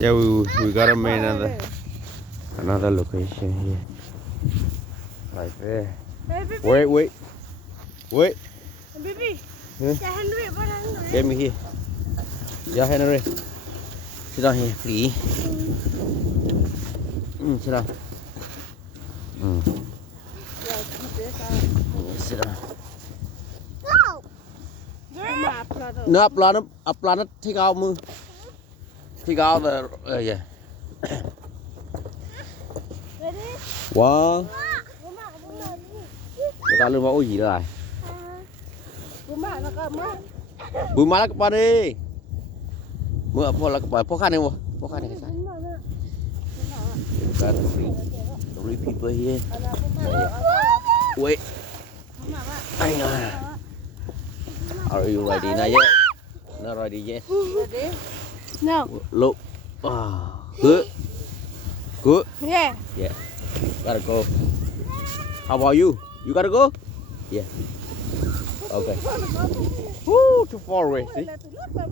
Yeah, we gotta make another location here. Right there. Hey, baby. Wait. Baby. Huh? Yeah, Henry, what Henry? Get me here. Yeah, Henry. Sit down here, please. Sit down. Sit down. No. No, up plan it. Take out move. Take out the yeah. Ready? Wow. Bố Người ta lương mẫu gì đây? mẹ nó cầm á. Bùi má lắc bà đi. Mưa phô lắc bà phô khăn này không? Phô khăn này cái sao? Got three people here. Wait. Hang on. Are you ready now yet? Not ready yet. Ready? No. Look. Good. Good. Yeah. Yeah. Gotta go. How about you? You gotta go? Yeah. Okay. Woo, too far away. See?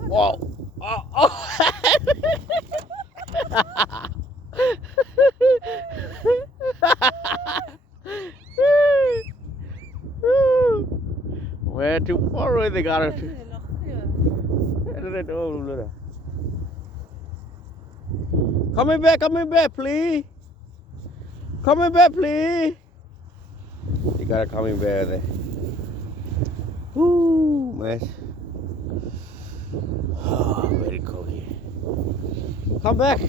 Wow. Oh. Where too far away they got it. Coming back, please. Coming back, please. You got a coming back there. Woo, man. Oh, very cold here. Come back.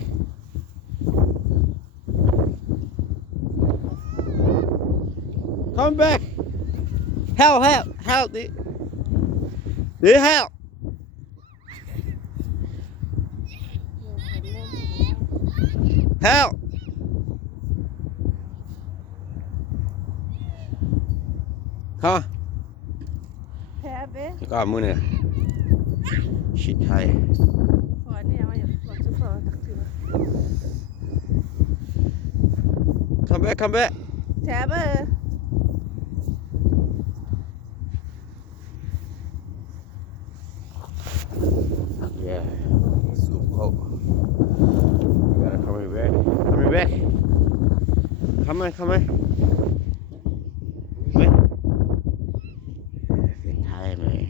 Come back. Help. Đi help. Help. Come on. Have it. Có mưa nè. Shit hay. Phở này mà phở chứ phở đặc trưng. Come back. Have it. Yeah. So cold. You gotta coming back. Come on. Come on. It's time, man.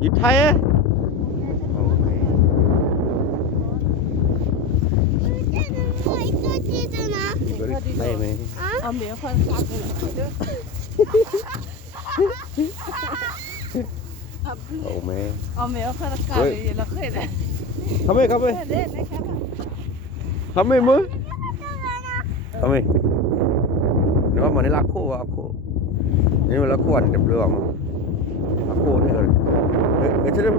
You tired? Oh, man. Very tired, man. Ông bé khoan sạc rồi. Oh, man. Ông bé khoan sạc rồi là khơi này. Come here. Come here, mưa. Come here. Nếu mà nó lá khô. Nếu mà lá khô anh đẹp được mà. Lá khô thế rồi. Cái chết đấy.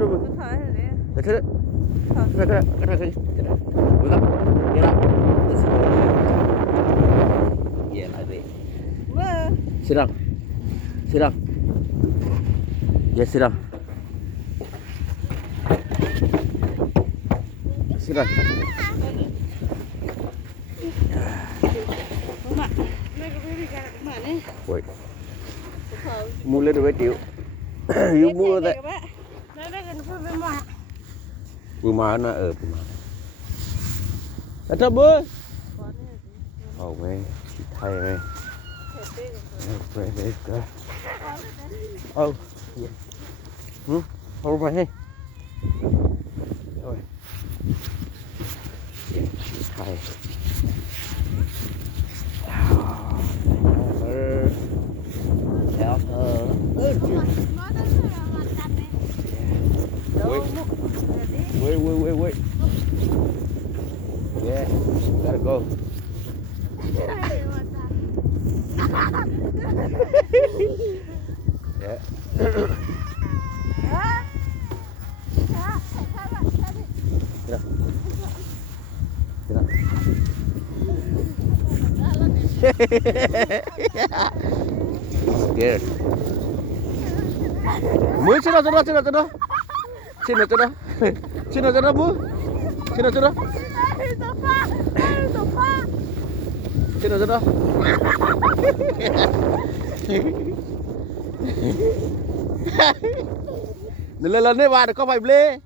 Cái chết đấy. Cái. Look up. Get up. Yeah, like that. Sit down. Yes, sit down. Sit down. Wait. Mua lên được triệu. You mua đấy. Bùi má nó ở bùi má. That's a bơ. Oh man, she tired man. Let's go. Oh, yeah. Hold my hand. Rồi. Yeah, she's tired. Help her. Wait. Yeah, gotta go. Yeah. Scared. Mưa trên đó. Trên đó mưa. Trên đó. lần đấy bà có phải lê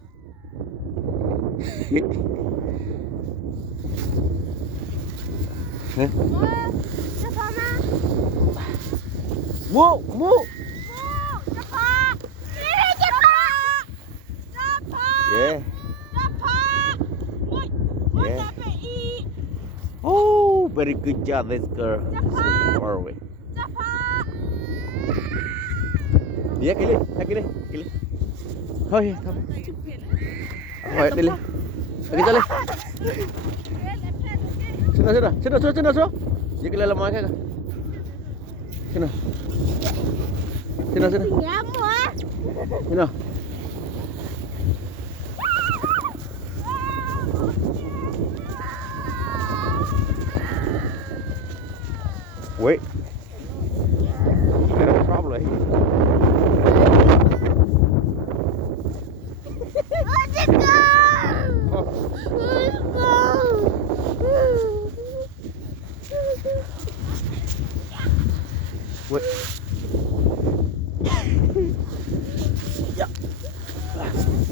mua mua yeah yeah oh very good job this girl so far away yeah cái đi thôi thôi hỏi đi lên đi lên sini jadi kita lemah kan sini wait you got a problem wait